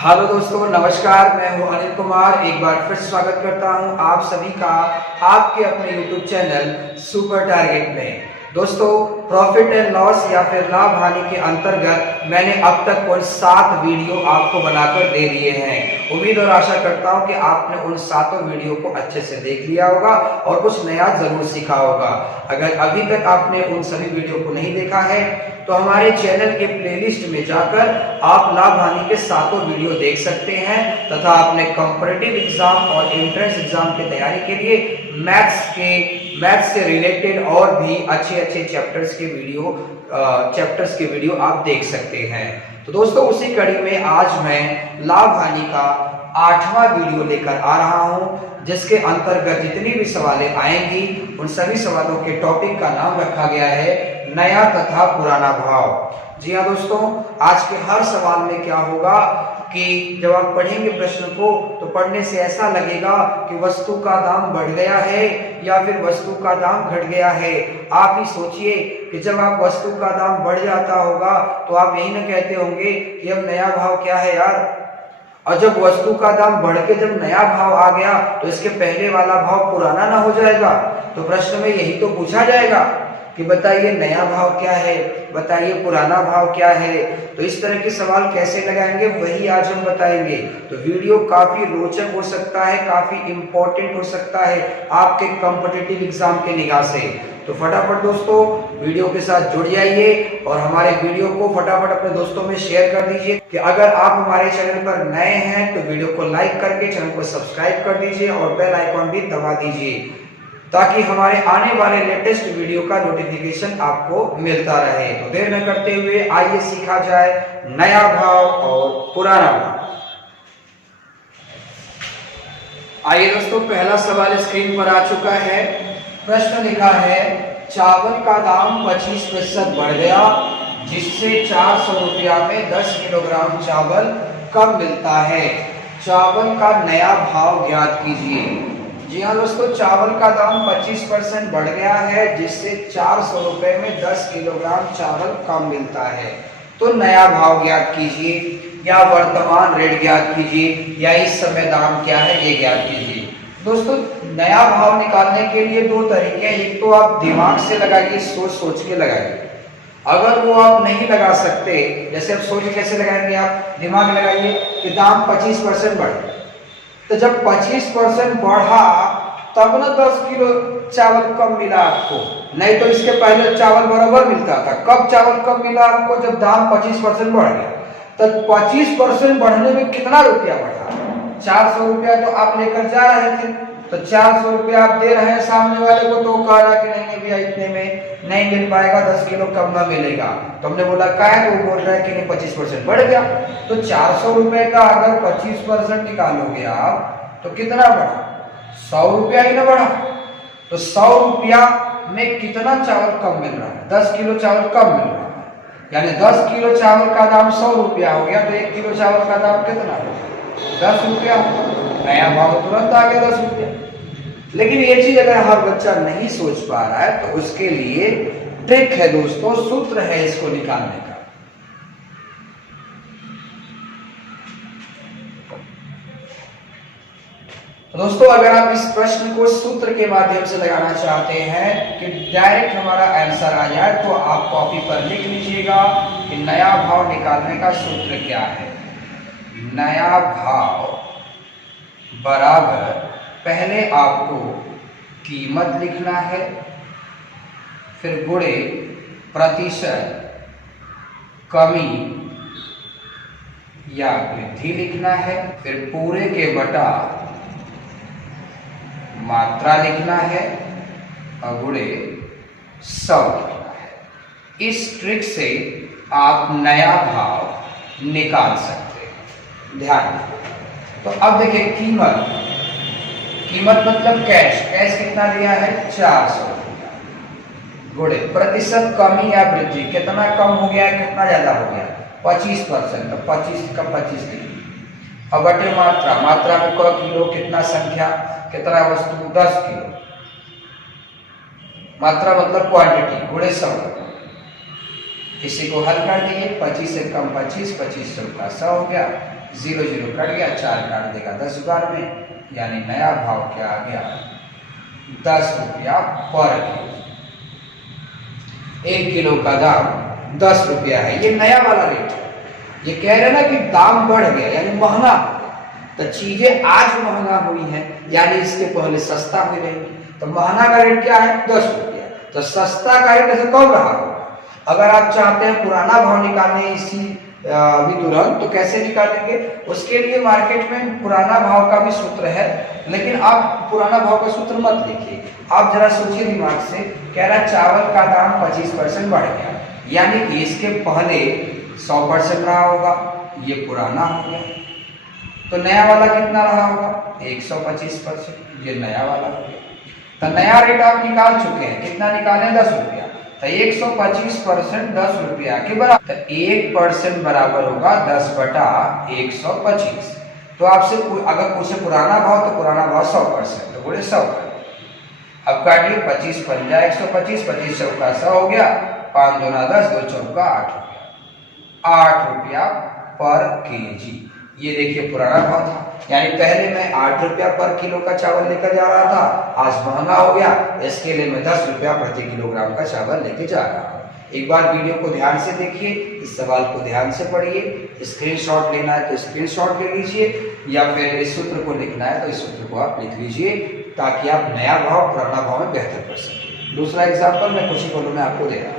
Hello दोस्तों, नमस्कार। मैं हूं अनिल कुमार। एक बार फिर स्वागत करता हूं आप सभी का आपके अपने YouTube चैनल सुपर टारगेट में। दोस्तों, प्रॉफिट एंड लॉस या फिर लाभ हानि के अंतर्गत मैंने अब तक कुल 7 वीडियो आपको बनाकर दे दिए हैं। उम्मीद और आशा करता हूं कि आपने उन 7 वीडियो को अच्छे से देख लिया होगा और कुछ नया जरूर सीखा होगा। अगर अभी तक आपने उन सभी वीडियो को नहीं देखा है तो हमारे चैनल के प्लेलिस्ट में जाकर आप लाभ हानि के 7 वीडियो देख सकते हैं तथा अपने कॉम्पिटिटिव एग्जाम और एंट्रेंस एग्जाम की तैयारी के लिए मैथ्स से रिलेटेड और भी अच्छे चैप्टर्स के वीडियो आप देख सकते हैं। तो दोस्तों, उसी कड़ी में आज मैं लाभ हानि का 8वां वीडियो लेकर आ रहा हूं, जिसके अंतर्गत जितनी भी सवालें आएंगी उन सभी सवालों के टॉपिक का नाम रखा गया है नया तथा पुराना भाव। जी हाँ दोस्तों, आज के हर सवाल में क्या होगा कि जब आप पढ़ेंगे प्रश्न को तो पढ़ने से ऐसा लगेगा कि वस्तु का दाम बढ़ गया है या फिर वस्तु का दाम घट गया है। आप ही सोचिए कि जब आप वस्तु का दाम बढ़ जाता होगा तो आप यही ना कहते होंगे कि अब नया भाव क्या है यार, और जब वस्तु का दाम बढ़ के जब नया भाव आ गया तो इसके पहले वाला भाव पुराना ना हो जाएगा। तो प्रश्न में यही तो पूछा जाएगा कि बताइए नया भाव क्या है, बताइए पुराना भाव क्या है। तो इस तरह के सवाल कैसे लगाएंगे वही आज हम बताएंगे। तो वीडियो काफी रोचक हो सकता है, काफी इंपॉर्टेंट हो सकता है आपके कॉम्पिटिटिव एग्जाम के निगाह से। तो फटाफट दोस्तों वीडियो के साथ जुड़ जाइए और हमारे वीडियो को फटाफट अपने दोस्तों में शेयर कर दीजिए। कि अगर आप हमारे चैनल पर नए हैं तो वीडियो को लाइक करके चैनल को सब्सक्राइब कर दीजिए और बेल आइकॉन भी दबा दीजिए ताकि हमारे आने वाले लेटेस्ट वीडियो का नोटिफिकेशन आपको मिलता रहे। तो देर न करते हुए आइए सीखा जाए नया भाव और पुराना भाव। आइए दोस्तों, पहला सवाल स्क्रीन पर आ चुका है। प्रश्न लिखा है चावल का दाम 25% बढ़ गया जिससे 400 रुपया में 10 किलोग्राम चावल कम मिलता है। चावल का नया भाव ज्ञात कीजिए। जी हाँ दोस्तों, चावल का दाम 25% बढ़ गया है जिससे 400 रुपए में 10 किलोग्राम चावल कम मिलता है। तो नया भाव ज्ञात कीजिए या वर्तमान रेट ज्ञात कीजिए या इस समय दाम क्या है ये ज्ञात कीजिए। दोस्तों, नया भाव निकालने के लिए 2 तरीके हैं। एक तो आप दिमाग से लगाइए, सोच के लगाइए। अगर वो आप नहीं लगा सकते, जैसे आप सोच कैसे लगाएंगे, आप दिमाग लगाइए कि दाम 25% बढ़, तो जब 25% बढ़ा तब ना 10 किलो चावल कम मिला आपको, नहीं तो इसके पहले चावल बराबर मिलता था। कब चावल कम मिला आपको? जब दाम 25% बढ़ गया। तो 25% बढ़ने में कितना रुपया बढ़ा? 400 रुपया तो आप लेकर जा रहे थे, तो 400 रुपया आप दे रहे हैं सामने वाले को, तो कह रहा कि नहीं भैया इतने में नहीं मिल पाएगा, 10 किलो कम ना मिलेगा। तो हमने बोला क्या है, तो वो बोल रहा है कि नहीं 25% बढ़ गया। तो 400 रुपए का अगर 25% निकालोगे आप तो कितना बढ़ा? 100 रुपया ही ना बढ़ा। तो 100 रुपया में कितना चावल कम मिल रहा है? 10 किलो चावल कम मिल रहा है, यानी 10 किलो चावल का दाम 100 रुपया हो गया। तो 1 किलो चावल का दाम कितना हो? 10 रुपया। नया भाव तुरंत आ गया 10 रुपया। लेकिन ये चीज अगर हर बच्चा नहीं सोच पा रहा है तो उसके लिए ट्रिक है दोस्तों, सूत्र है इसको निकालने का। दोस्तों, अगर आप इस प्रश्न को सूत्र के माध्यम से लगाना चाहते हैं कि डायरेक्ट हमारा आंसर आ जाए तो आप कॉपी पर लिख लीजिएगा कि नया भाव निकालने का सूत्र क्या है। नया भाव बराबर, पहले आपको कीमत लिखना है, फिर गुणे प्रतिशत कमी या वृद्धि लिखना है, फिर पूरे के बटा मात्रा लिखना है और गुणे 100 लिखना है। इस ट्रिक से आप नया भाव निकाल सकते हैं। ध्यान रखिए। तो अब देखिए कीमत मतलब कैश कितना दिया है? 400 रुपया, गुणे प्रतिशत कमी या वृद्धि, कितना कम हो गया है, कितना ज्यादा हो गया? 25%। तो 25 का 25 लिखिए। अब बटे मात्रा में क किलो, कितना संख्या, कितना वस्तु? 10 किलो। मात्रा मतलब क्वांटिटी, गुणे 100। इसी को हल कर दिए, 25 से कम 25, 25 का 100 हो गया। जीरो जीरो कट गया, 4 काट देगा 10 बार में, यानी नया भाव क्या आ गया 10 रुपया पर किलो। 1 किलो का दाम 10 रुपया है, ये नया वाला रेट है। ये कह रहे ना कि दाम बढ़ गया यानी महंगा, तो चीजें आज महंगा हुई है यानी इसके पहले सस्ता हुई रहेगी। तो महंगा का रेट क्या है 10 रुपया, तो सस्ता का रेट ऐसे कम रहा होगा। अगर आप चाहते हैं पुराना भाव निकालने इसी अभी तुरंत, तो कैसे निकालेंगे? उसके लिए मार्केट में पुराना भाव का भी सूत्र है, लेकिन आप पुराना भाव का सूत्र मत लिखिए। आप जरा सोचिए दिमाग से, कह रहा चावल का दाम 25% बढ़ गया, यानी कि इसके पहले 100% रहा होगा, ये पुराना हो गया। तो नया वाला कितना रहा होगा 125%, ये नया वाला हो गया। तो नया रेट आप निकाल चुके हैं, कितना निकाले 10 रुपया, तो 125% 10 रुपया के बराबर, तो 1% बराबर होगा 10/125। तो आपसे अगर पूछे पुराना भाव, तो पुराना भाव 100%, तो बोले 100 कर। अब काटिए 25 पंजा 125, 25 चौका 100 हो गया, 5 दूना 10, 2 चौका 8 रुपया, 8 रुपया पर केजी। ये देखिए पुराना भाव था, यानी पहले मैं 8 रुपया पर किलो का चावल लेकर जा रहा था, आज महंगा हो गया, इसके लिए मैं 10 रुपया प्रति किलोग्राम का चावल लेके जा रहा हूँ। एक बार वीडियो को ध्यान से देखिए, इस सवाल को ध्यान से पढ़िए, स्क्रीनशॉट लेना है तो स्क्रीनशॉट ले लीजिए, या फिर इस सूत्र को लिखना है तो इस सूत्र को आप लिख लीजिए, ताकि आप नया भाव पुराना भाव में बेहतर कर सकें। दूसरा एग्जाम्पल मैं कुछ ही पलों में आपको दे रहा हूँ।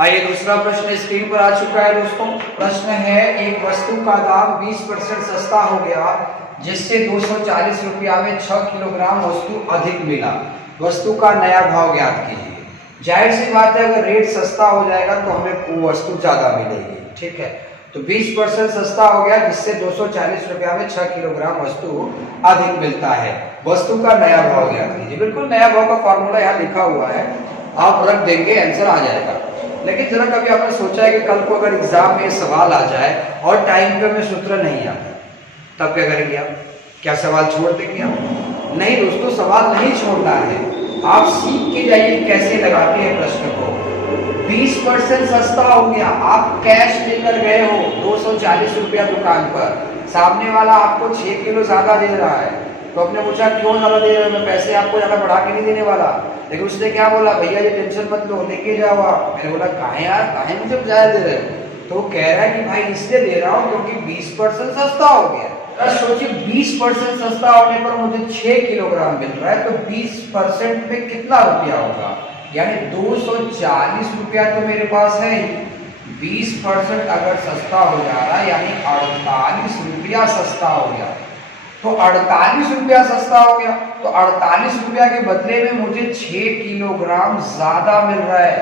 आइए दूसरा प्रश्न स्क्रीन पर आ चुका है दोस्तों। प्रश्न है, एक वस्तु का दाम 20% सस्ता हो गया, जिससे 240 रुपया में 6 किलोग्राम वस्तु अधिक मिला। वस्तु का नया भाव ज्ञात कीजिए। जाहिर सी बात है, अगर रेट सस्ता हो जाएगा तो हमें वो वस्तु ज्यादा मिलेगी, ठीक है। तो 20% सस्ता हो गया, जिससे 240 रुपया में 6 किलोग्राम वस्तु अधिक मिलता है। वस्तु का नया भाव ज्ञात कीजिए। बिल्कुल नया भाव का फॉर्मूला यहाँ लिखा हुआ है, आप रख देंगे आंसर आ जाएगा। लेकिन जरा कभी आपने सोचा है कि कल को अगर एग्जाम में सवाल आ जाए और टाइम पे में सूत्र नहीं आता, तब क्या करेंगे आप? क्या सवाल छोड़ देंगे आप? नहीं दोस्तों, सवाल नहीं छोड़ना है, आप सीख के जाइए कैसे लगाते हैं प्रश्न को। 20% सस्ता हो गया, आप कैश लेकर गए हो 240 रुपया दुकान पर, सामने वाला आपको 6 किलो ज्यादा दे रहा है, तो आपने पूछा क्यों ज्यादा दे रहे हो, मैं पैसे आपको ज्यादा बढ़ा के नहीं देने वाला। लेकिन उसने क्या बोला, भैया ये टेंशन मत लो, लेके जाओ आप। मैंने बोला काहे यार, काहे मुझे ज्यादा दे रहे हो? तो वो कह रहा है कि भाई इसलिए दे रहा हूँ क्योंकि 20% सस्ता हो गया। सोचिए 20% सस्ता होने पर मुझे 6 किलोग्राम मिल रहा है, तो 20% में कितना रुपया होगा, यानी 240 रुपया तो मेरे पास है ही। 20% अगर सस्ता हो जा रहा है यानी 48 रुपया सस्ता हो गया, तो 48 रुपया सस्ता हो गया, तो 48 रुपया के बदले में मुझे 6 किलोग्राम ज्यादा मिल रहा है,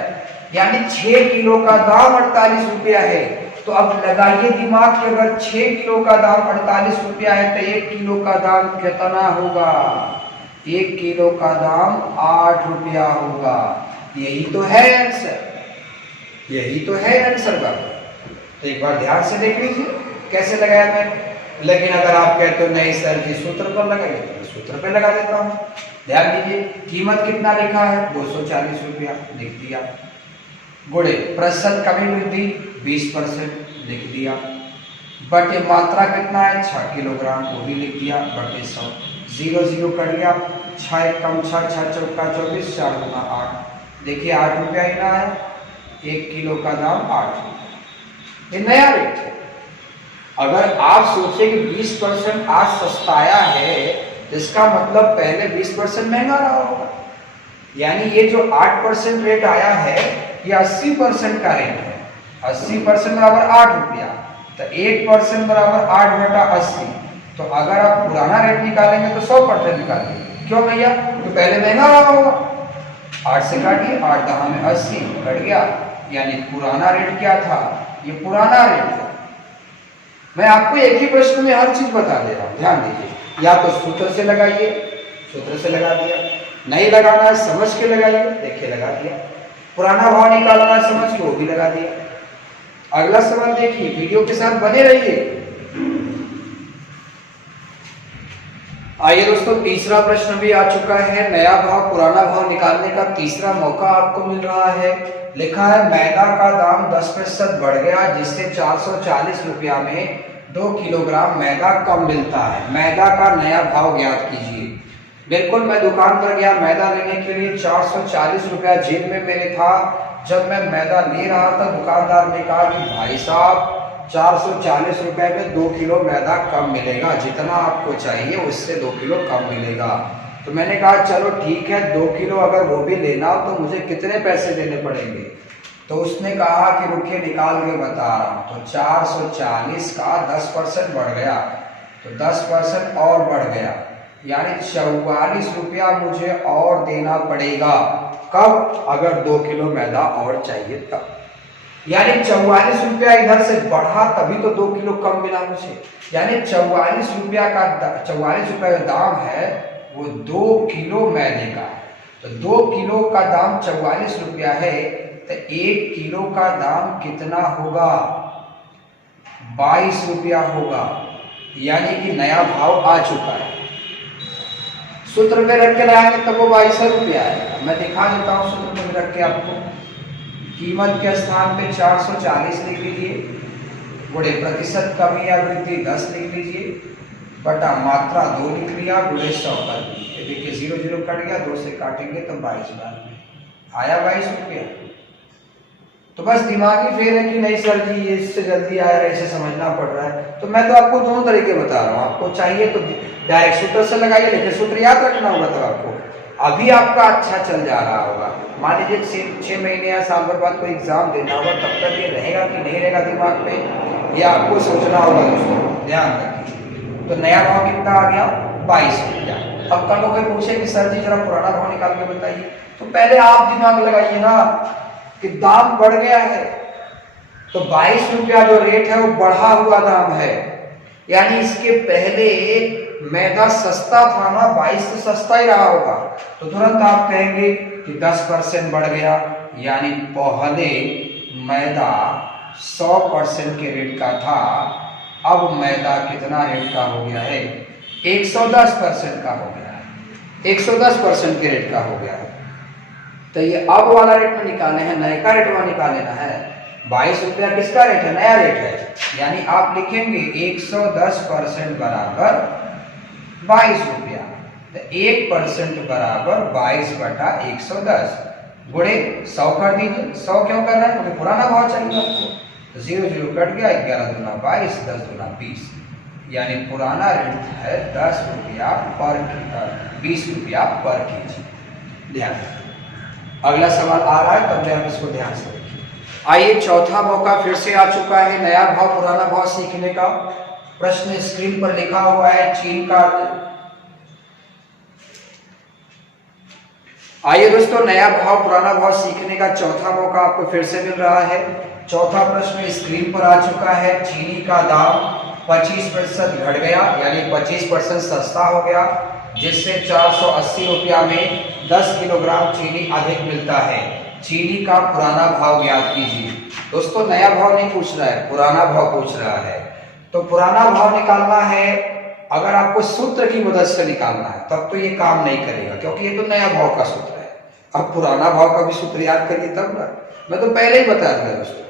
यानी 6 किलो का दाम 48 रुपया है। तो अब लगाइए दिमाग कि अगर 6 किलो का दाम 48 रुपया है तो 1 किलो का दाम कितना होगा? 1 किलो का दाम 8 रुपया होगा। यही तो है आंसर, यही तो है आंसर का। तो एक बार ध्यान से देख लीजिए कैसे लगाया मैंने। लेकिन अगर आप कहते हो नहीं सर जी सूत्र पर लगाइए, तो सूत्र पर लगा देता हूँ। ध्यान दीजिए, कीमत कितना लिखा है 240 रुपया, लिख दिया। गुणे प्रतिशत कमी वृद्धि 20%, लिख दिया। बटे मात्रा कितना है 6 किलोग्राम, वो भी लिख दिया, बटे 100। 0 0 कर लिया, 6 कम 6 6 चौका 24, 4 गुना 8। देखिए 8 रुपया ही ना है, 1 किलो का दाम 8 रुपया। ये नया रेट है। अगर आप सोचे कि 20% आज सस्ताया है, इसका मतलब पहले 20% महंगा रहा होगा। यानी ये जो 8% रेट आया है ये 80% का रेट है। 80% बराबर 8 रुपया, तो 1% बराबर 8/80। तो अगर आप पुराना रेट निकालेंगे तो 100% निकालेंगे। क्यों भैया? तो पहले महंगा रहा होगा। 8 से काटिए, 8 दहा में 80 कट गया, यानी पुराना रेट क्या था? ये पुराना रेट था। मैं आपको एक ही प्रश्न में हर चीज बता दे रहा हूं, ध्यान दीजिए। या तो सूत्र से लगाइए, सूत्र से लगा दिया, नहीं लगाना है समझ के लगाइए, देखिए लगा दिया। पुराना भाव निकालना है समझ के, वो भी लगा दिया। अगला सवाल देखिए, वीडियो के साथ बने रहिए। आइए दोस्तों, तीसरा प्रश्न भी आ चुका है। नया भाव पुराना भाव निकालने का तीसरा मौका आपको मिल रहा है। लिखा है मैदा का दाम 10% बढ़ गया, जिससे 440 रुपया में 2 किलोग्राम मैदा कम मिलता है। मैदा का नया भाव ज्ञात कीजिए। बिल्कुल, मैं दुकान पर गया मैदा लेने के लिए। 440 रुपया जेब में मेरे था। जब मैं मैदा ले रहा था, दुकानदार ने कहा कि भाई साहब 440 रुपए में 2 किलो मैदा कम मिलेगा, जितना आपको चाहिए उससे 2 किलो कम मिलेगा। तो मैंने कहा चलो ठीक है, 2 किलो अगर वो भी लेना हो तो मुझे कितने पैसे देने पड़ेंगे। तो उसने कहा कि रुकिए निकाल के बता रहा हूँ। तो 440 का 10% बढ़ गया, तो 10% और बढ़ गया, यानी 44 रुपया मुझे और देना पड़ेगा। कब? अगर 2 किलो मैदा और चाहिए तब। यानी 44 रुपया इधर से बढ़ा तभी तो 2 किलो कम मिला मुझे। यानी 44 रुपया का 44 रुपया का दाम है वो 2 किलो मैदे का। तो 2 किलो का दाम 44 रुपया है, तो 1 किलो का दाम कितना होगा? 22 रुपया होगा। यानी कि नया भाव आ चुका है। सूत्र में रख के लाएंगे तब वो 22 रुपया है। मैं दिखा देता हूँ सूत्र में रख के आपको। कीमत के स्थान पे 440 लिख लीजिए, गुणे प्रतिशत कमी या वृद्धि 10 लिख लीजिए, बटा मात्रा 2 लिख लिया, गुणे 100 कर लीजिए। देखिए 0 0 कट गया, 2 से काटेंगे तो 22 बार आया 22 रुपया। तो बस दिमागी फेर है कि नहीं सर जी ये इससे जल्दी आया, ऐसे समझना पड़ रहा है। तो मैं तो आपको दोनों तरीके बता रहा हूँ। आपको चाहिए तो डायरेक्ट सूत्र से लगाइए, लेकिन सूत्र याद रखना होगा। तो आपको अभी आपका अच्छा चल जा रहा होगा, मान लीजिए 6 महीने या साल भर बाद कोई एग्जाम देना होगा, तब तक ये रहेगा कि नहीं रहेगा दिमाग में, ये आपको सोचना होगा दोस्तों, ध्यान रखिए। तो नया भाव कितना आ गया? 22 रुपया। अब कल कोई पूछे कि सर जी जरा पुराना भाव निकाल के बताइए, तो पहले आप दिमाग लगाइए ना कि दाम बढ़ गया है, तो 22 रुपया जो रेट है वो बढ़ा हुआ दाम है। यानी इसके पहले मैदा सस्ता था ना, 22 से सस्ता ही रहा होगा। तो तुरंत आप कहेंगे कि 10% बढ़ गया, यानी पहले मैदा 100% के रेट का था, अब मैदा कितना रेट का हो गया है? 110% का हो गया है। 110% के रेट का हो गया है। तो ये अब वाला रेट में निकालना है, नए का रेट में निकालना है। 22 रुपया किसका रेट है? नया रेट है। यानी आप लिखेंगे 110% बराबर 22 रुपया। तो 1% बराबर 22 बटा 110 गुणे 100 कर दीजिए। 100 क्यों कर रहे हैं? क्योंकि पुराना भाव चाहिए आपको। तो 0 0 कट गया, 11 दूना 22, 10 दूना 20, यानी पुराना रेट है 10 रुपया पर 20 रुपया पर केजी। ध्यान रखिए। अगला सवाल आ रहा है, तब जब इसको ध्यान से देखिए। आइए, चौथा मौका फिर से आ चुका है नया भाव पुराना भाव सीखने का। प्रश्न स्क्रीन पर लिखा हुआ है चीन का। आइए दोस्तों, नया भाव पुराना भाव सीखने का चौथा मौका आपको फिर से मिल रहा है। चौथा प्रश्न स्क्रीन पर आ चुका है। चीनी का दाम 25% घट गया, यानी 25% सस्ता हो गया, जिससे 480 रुपया में 10 किलोग्राम चीनी अधिक मिलता है। चीनी का पुराना भाव ज्ञात कीजिए। दोस्तों नया भाव नहीं पूछ रहा है, पुराना भाव पूछ रहा है। तो पुराना भाव निकालना है, अगर आपको सूत्र की मदद से निकालना है तब तो ये काम नहीं करेगा, क्योंकि ये तो नया भाव का सूत्र है। अब पुराना भाव का भी सूत्र याद करिए तब ना। मैं तो पहले ही बता दिया दोस्तों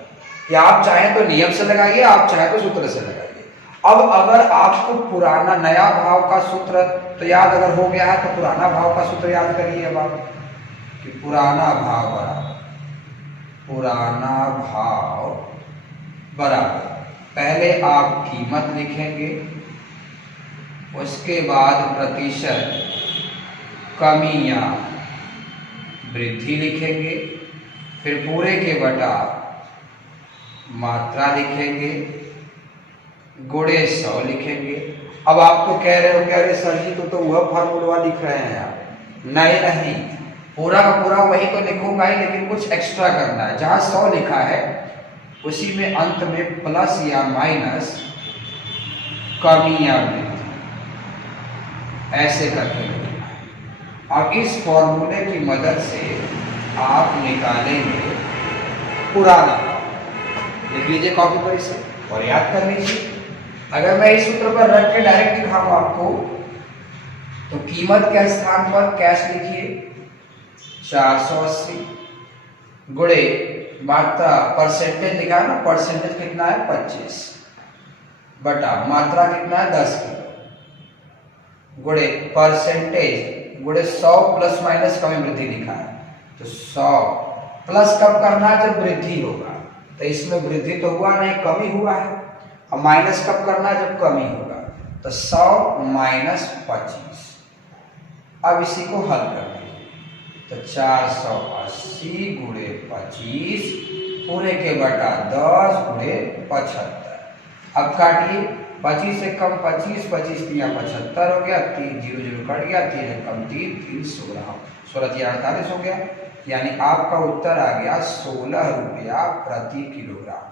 कि आप चाहें तो नियम से लगाइए, आप चाहें तो सूत्र से लगाइए। अब अगर आपको पुराना नया भाव का सूत्र तो याद अगर हो गया है, तो पुराना भाव का सूत्र याद करिए। अब आप कि पुराना भाव बराबर पहले आप कीमत लिखेंगे, उसके बाद प्रतिशत कमी या वृद्धि लिखेंगे, फिर पूरे के बटा मात्रा लिखेंगे, गुणे 100 लिखेंगे। अब आप तो कह रहे हो कि अरे सर जी तो वह फार्मूला लिख रहे हैं आप। नहीं, पूरा का पूरा वही तो लिखूंगा ही, लेकिन कुछ एक्स्ट्रा करना है। जहां 100 लिखा है उसी में अंत में प्लस या माइनस कमी या वृद्धि ऐसे करके लिखना है। अब इस फॉर्मूले की मदद से आप निकालेंगे पुराना भाव। लिख लीजिए कॉपी पर इसे और याद कर लीजिए। अगर मैं इस सूत्र पर रख के डायरेक्ट दिखाऊं आपको तो कीमत के स्थान पर कैश लिखिए 480 गुणे मात्रा परसेंटेज लिखा है ना, परसेंटेज कितना है 25 बटा मात्रा कितना है 10 किलो गुणे परसेंटेज गुणे 100 प्लस माइनस कमी वृद्धि लिखा है। तो 100 प्लस कब करना है जब वृद्धि होगा, तो इसमें वृद्धि तो हुआ नहीं, कमी हुआ है। और माइनस कब करना है जब कमी होगा, तो 100 माइनस 25। अब इसी को हल कर दीजिए, तो 480 गुणे 25 पूरे के बटा 10 गुणे 75। अब काटिए, 25 से कम 25, 25 3 75 हो गया, 3 0 0 कट गया, 3 कम 3 3 16, 16 3 48 हो गया। यानी आपका उत्तर आ गया 16 रुपया प्रति किलोग्राम।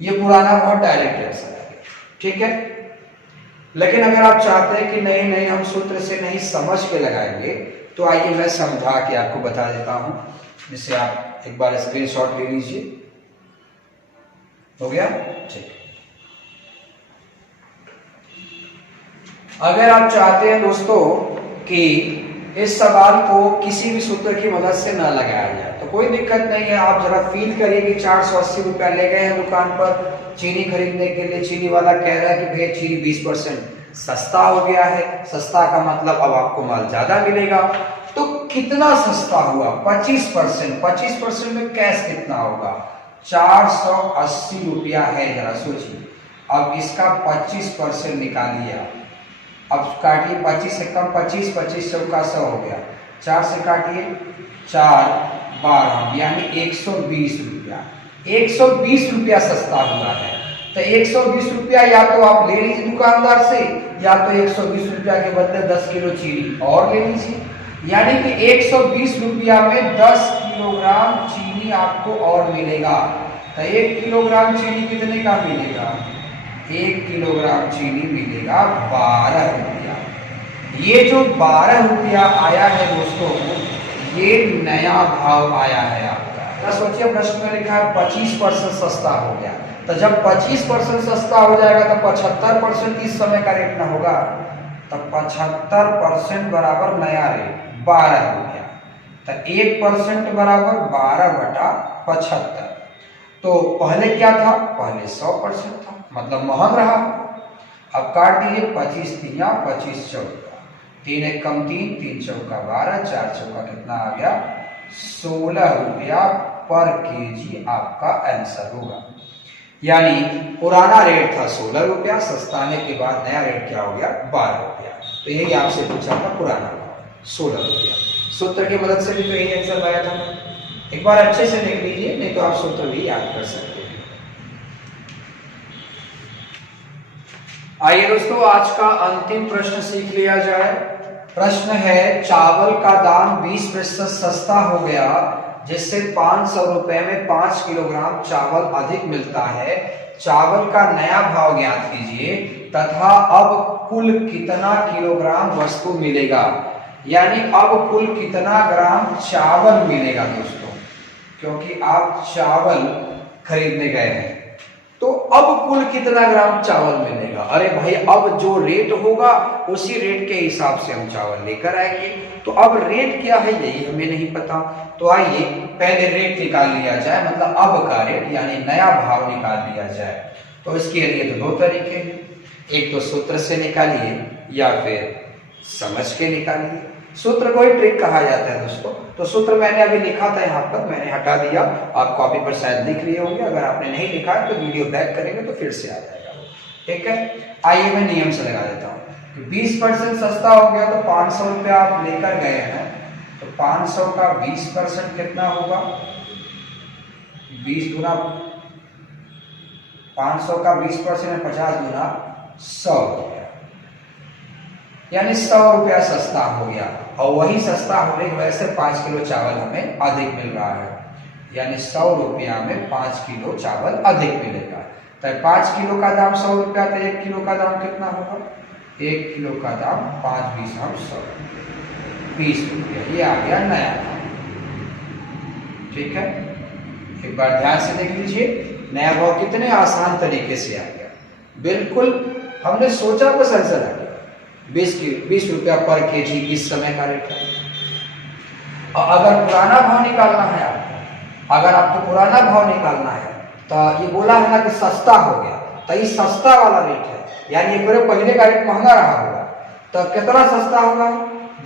ये पुराना बहुत डायरेक्ट आंसर है, ठीक है। लेकिन अगर आप चाहते हैं कि नहीं नहीं हम सूत्र से नहीं समझ के लगाएंगे, तो आइए मैं समझा के आपको बता देता हूं, जिससे आप एक बार स्क्रीनशॉट ले लीजिए। हो गया, ठीक। अगर आप चाहते हैं दोस्तों कि इस सवाल को किसी भी सूत्र की मदद से ना लगाया जाए, तो कोई दिक्कत नहीं है। आप जरा फील करिए कि 480 रुपया ले गए हैं दुकान पर चीनी खरीदने के लिए, चीनी वाला कह रहा है कि भैया चीनी 20% सस्ता हो गया है। सस्ता का मतलब अब आपको माल ज्यादा मिलेगा। तो कितना सस्ता हुआ? 25%। 25% में कैश कितना होगा? 480 रुपया है, जरा सोचिए। अब इसका 25% निकालिए आप। अब काटिए, 25 से कम 25, 25 चौका 100 हो गया, 4 से काटिए, 4 12 यानी 120 रुपया। 120 रुपया सस्ता हुआ है। तो 120 रुपया या तो आप ले लीजिए दुकानदार से, या तो 120 रुपया के बदले 10 किलो चीनी और ले लीजिए। यानी कि 120 रुपया में 10 किलोग्राम चीनी आपको और मिलेगा। तो 1 किलोग्राम चीनी कितने का मिलेगा? 1 किलोग्राम चीनी मिलेगा 12 रुपया। ये जो 12 रुपया आया है दोस्तों, ये नया भाव आया है आपका। सोचिए प्रश्न में लिखा है 25% सस्ता हो गया। तो जब 25% सस्ता हो जाएगा तो 75% इस समय का रेट ना होगा। तो 75% बराबर नया रेट 12 रुपया। तो 1% बराबर 12 बटा 75। तो पहले क्या था? पहले 100% था, मतलब महंग रहा। अब काट दीजिए, 25 3 25 चौका, 3 1 कम 3, 3 चौका 12, 4 चौका कितना आ गया? 16 रुपया पर केजी आपका आंसर होगा। यानी पुराना रेट था 16 रुपया, सस्ताने के बाद नया रेट क्या हो गया? 12 रुपया। तो यही आपसे पूछा था, पुराना भाव 16 रुपया। सूत्र की मदद से भी तो यही आंसर आया था। एक बार अच्छे से देख लीजिए, नहीं तो आप सूत्र भी याद कर सकते हैं। आइए दोस्तों, आज का अंतिम प्रश्न सीख लिया जाए। प्रश्न है, चावल का दाम 20% सस्ता हो गया, जिससे 500 रुपए में 5 किलोग्राम चावल अधिक मिलता है। चावल का नया भाव ज्ञात कीजिए तथा अब कुल कितना किलोग्राम वस्तु मिलेगा। यानी अब कुल कितना ग्राम चावल मिलेगा दोस्तों, क्योंकि आप चावल खरीदने गए हैं। तो अब कुल कितना ग्राम चावल मिलेगा? अरे भाई, अब जो रेट होगा उसी रेट के हिसाब से हम चावल लेकर आएंगे। तो अब रेट क्या है यही हमें नहीं पता। तो आइए पहले रेट निकाल लिया जाए, मतलब अब का रेट यानी नया भाव निकाल लिया जाए। तो इसके लिए तो 2 तरीके हैं, एक तो सूत्र से निकालिए या फिर समझ के निकालिए। सूत्र को ही ट्रिक कहा जाता है दोस्तों। तो सूत्र मैंने अभी लिखा था यहाँ पर, मैंने हटा दिया। आप कॉपी पर शायद लिख लिए होंगे, अगर आपने नहीं लिखा है तो वीडियो बैक करेंगे तो फिर से आ जाएगा, ठीक है। आइए मैं नियम से लगा देता हूँ कि 20% सस्ता हो गया, तो 500 रुपया आप लेकर गए हैं, तो 500 का 20% कितना होगा? 20 गुना 500 का 20% 50 गुना 100 रुपया, यानी 100 रुपया सस्ता हो गया। और वही सस्ता होने की वजह से 5 किलो चावल हमें अधिक मिल रहा है। यानी 100 रुपया में 5 किलो चावल अधिक मिलेगा। तो 5 किलो का दाम 100 रुपया, तो 1 किलो का दाम कितना होगा? 1 किलो का दाम 5 20 हम 100 20 रुपया। ये आ गया नया दाम, ठीक है। एक बार ध्यान से देख लीजिए, नया भाव कितने आसान तरीके से आ गया। बिल्कुल हमने सोचा बस आंसर आ गया। 20 रुपया पर केजी इस समय का रेट है। और अगर पुराना भाव निकालना है आपको, अगर आपको पुराना भाव निकालना है तो ये बोला है ना कि सस्ता हो गया, तो ये सस्ता वाला रेट है, यानी एक बार पहले का रेट महंगा रहा होगा तो कितना सस्ता होगा,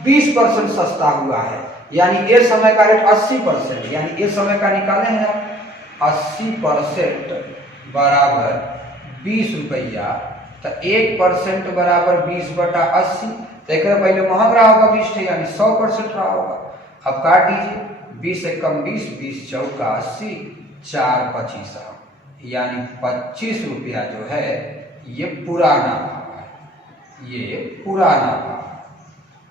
20% सस्ता हुआ है। यानी ये समय का रेट 80%, यानी ये समय का निकाले हैं 80% बराबर 20 रुपया, तो 1% बराबर 20/80, तो एक पहले महंग रहा होगा 20 थे, यानी 100% रहा होगा। अब काट दीजिए, 20 से कम 20, 20 चौका 80, 4 25, यानी 25 रुपया जो है ये पुराना भाव है, ये पुराना भाव।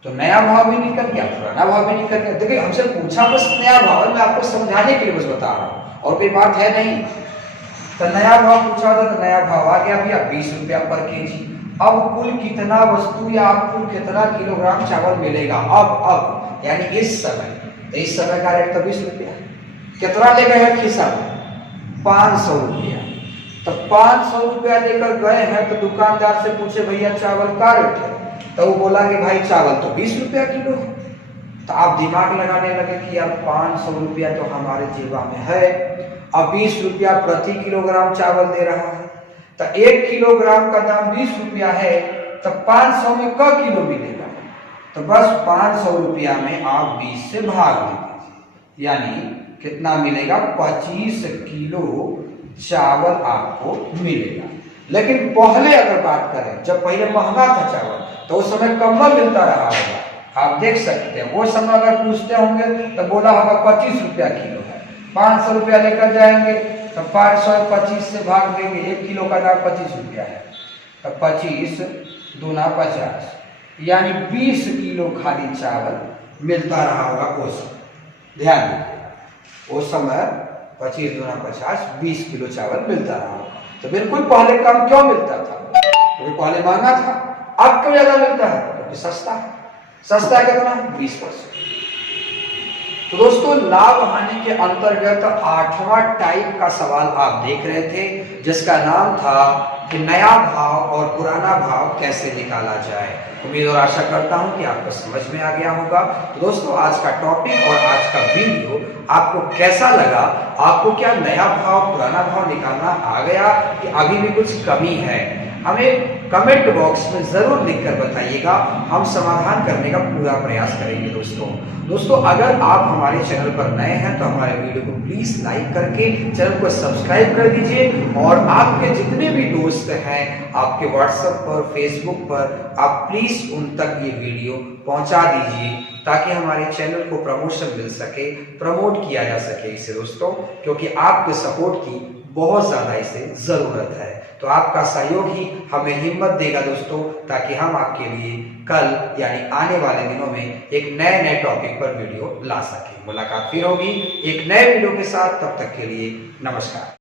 तो नया भाव भी निकल गया, पुराना भाव भी निकल गया। देखिए हमसे पूछा बस नया भाव है, मैं आपको समझाने के लिए बस बता रहा हूँ, और कोई बात है नहीं। तो नया भाव पूछा था तो नया भाव आ गया भैया 20 रुपया पर केजी। अब कुल कितना वस्तु या कुल कितना किलोग्राम चावल मिलेगा अब यानी इस समय, तो इस समय का रेट तो 20 रुपया, कितना ले गए हैं खिसा में, 500 रुपया। तो 500 रुपया लेकर गए हैं तो दुकानदार से पूछे भैया चावल का रेट है, तो वो बोला कि भाई चावल तो 20 रुपया किलो है। तो आप दिमाग लगाने लगे कि यार 500 रुपया तो हमारे जेबा में है, अब 20 रुपया प्रति किलोग्राम चावल दे रहा है, तो 1 किलोग्राम का दाम 20 रुपया है, तो 500 में क किलो मिलेगा, तो बस 500 रुपया में आप 20 से भाग दीजिए, यानी कितना मिलेगा, 25 किलो चावल आपको मिलेगा। लेकिन पहले अगर बात करें, जब पहले महंगा था चावल तो उस समय कम मिलता रहा होगा, आप देख सकते हैं। वो समय अगर पूछते होंगे तो बोला होगा 25 रुपया किलो है, 500 रुपया लेकर जाएंगे तो 525 से भाग देंगे, 1 किलो का दाम 25 रुपया है, तो 25 दूना 50, यानी 20 किलो खाली चावल मिलता रहा होगा उस समय। ध्यान दीजिए, उस समय 25 दूना 50, 20 किलो चावल मिलता रहा होगा। तो बिल्कुल पहले कम क्यों मिलता था, क्योंकि पहले महंगा था। अब क्यों ज्यादा मिलता है, क्योंकि सस्ता है। सस्ता कितना, 20%। तो दोस्तों लाभ हानि के अंतर्गत 8वां टाइप का सवाल आप देख रहे थे, जिसका नाम था कि नया भाव और पुराना भाव कैसे निकाला जाए। उम्मीद और आशा करता हूं कि आपको समझ में आ गया होगा। तो दोस्तों आज का टॉपिक और आज का वीडियो आपको कैसा लगा, आपको क्या नया भाव पुराना भाव निकालना आ गया कि अभी भी कुछ कमी है, हमें कमेंट बॉक्स में जरूर लिखकर बताइएगा, हम समाधान करने का पूरा प्रयास करेंगे। दोस्तों अगर आप हमारे चैनल पर नए हैं तो हमारे वीडियो को प्लीज लाइक करके चैनल को सब्सक्राइब कर दीजिए, और आपके जितने भी दोस्त हैं आपके व्हाट्सएप पर, फेसबुक पर, आप प्लीज उन तक ये वीडियो पहुंचा दीजिए, ताकि हमारे चैनल को प्रमोशन मिल सके, प्रमोट किया जा सके इसे दोस्तों, क्योंकि आपके सपोर्ट की बहुत ज्यादा इसे जरूरत है। तो आपका सहयोग ही हमें हिम्मत देगा दोस्तों, ताकि हम आपके लिए कल यानी आने वाले दिनों में एक नए टॉपिक पर वीडियो ला सके। मुलाकात फिर होगी एक नए वीडियो के साथ, तब तक के लिए नमस्कार।